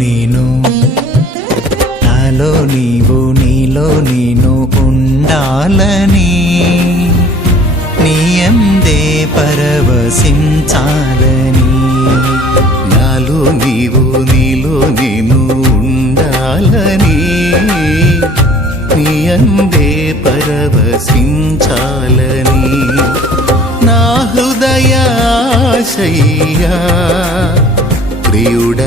నేను నాలో నీవు నీలో నేను ఉండాలని నీయందే పరవశించాలని నాలో నీవు నీలో నేను ఉండాలని నీయందే పరవశించాలని నా హృదయాశయ్యా ప్రియుడ